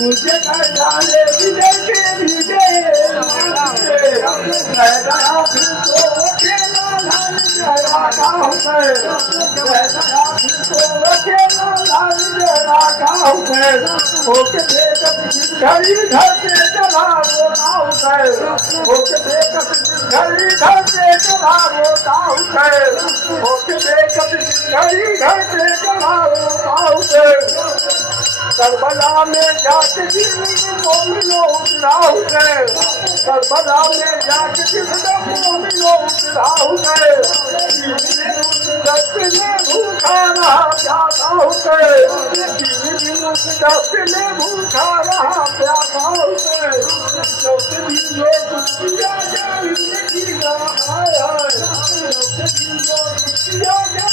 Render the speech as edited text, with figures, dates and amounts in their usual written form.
मुझे कर डाले विजय के विजय मैं दया फिर तो अकेला लाल जरा गाँव में मैं दया फिर तो अकेला लाल जरा गाँव में होके देख घड़ी घर से चला वो गाँव में होके देख घड़ी घर से चला वो गाँव में होके देख घड़ी घर से चला वो गाँव में करबला में जाके जिसको मिलो उतराऊ है करबला में जाके जिसको मिलो उतराऊ है दस में भूखा रहा प्यासा है 10 में भूखा रहा प्यासा है 10 दिन जो कुटिया गई की हाय हाय 10 दिन जो कुटिया